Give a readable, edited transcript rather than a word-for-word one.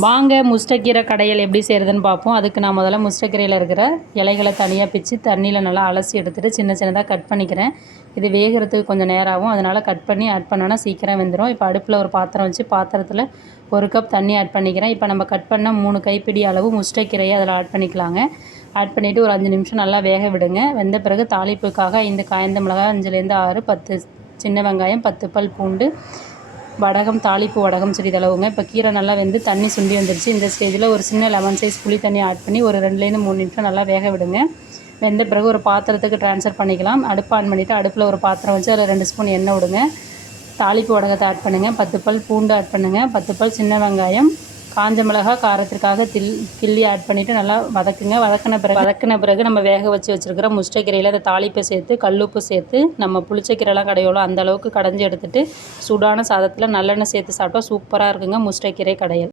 வாங்க முஷ்டக்கீரை கடையல் எப்படி செய்கிறதுன்னு பார்ப்போம். அதுக்கு நான் முதல்ல முஷ்டக்கீரையில் இருக்கிற இலைகளை தனியாக பிச்சு தண்ணியில் நல்லா அலசி எடுத்துகிட்டு சின்ன சின்னதாக கட் பண்ணிக்கிறேன். இது வேகிறதுக்கு கொஞ்சம் நேரம் ஆகும், அதனால் கட் பண்ணி ஆட் பண்ணோன்னா சீக்கிரம் வெந்துடும். இப்போ அடுப்பில் ஒரு பாத்திரம் வச்சு பாத்திரத்தில் 1 கப் தண்ணி ஆட் பண்ணிக்கிறேன். இப்போ நம்ம கட் பண்ண 3 கைப்பிடி அளவு முஷ்டக்கீரையை அதில் ஆட் பண்ணிக்கலாங்க. ஆட் பண்ணிவிட்டு ஒரு 5 நிமிஷம் நல்லா வேக விடுங்க. வெந்த பிறகு தாளிப்புக்காக 5 காய்ந்த மிளகாய், 5லேருந்து 6, 10 சின்ன வெங்காயம், 10 பல் பூண்டு, வடகம், தாளிப்பு வடகம் சிறிதளவுங்க. இப்போ கீரை நல்லா வெந்து தண்ணி சுண்டி வந்துருச்சு. இந்த ஸ்டேஜில் ஒரு சின்ன லெமன் சைஸ் புளி தண்ணி ஆட் பண்ணி ஒரு 2லேருந்து 3 நிமிஷம் நல்லா வேக விடுங்க. வெந்த பிறகு ஒரு பாத்திரத்துக்கு ட்ரான்ஸ்ஃபர் பண்ணிக்கலாம். அடுப்பு ஆன் பண்ணிவிட்டு அடுப்பில் ஒரு பாத்திரம் வச்சு அதில் 2 ஸ்பூன் எண்ணெய் விடுங்க. தாளிப்பு வடகத்தை ஆட் பண்ணுங்கள். 10 பல் பூண்டு ஆட் பண்ணுங்கள். 10 பல் சின்ன வெங்காயம், காஞ்ச மிளகாய் காரத்திற்காக கிள்ளி ஆட் பண்ணிவிட்டு நல்லா வதக்குங்க. வதக்கின பிறகு நம்ம வேக வச்சுருக்கிற முஷ்டக்கீரையில் அந்த தாளிப்பை சேர்த்து கல்லுப்பு சேர்த்து நம்ம புளிச்சக்கீரைலாம் கடையோளோ அந்த அளவுக்கு கடைஞ்சி எடுத்துகிட்டு சூடான சாதத்தில் நல்லெண்ணெய் சேர்த்து சாப்பிட்டா சூப்பராக இருக்குங்க முஷ்டக்கீரை கடையல்.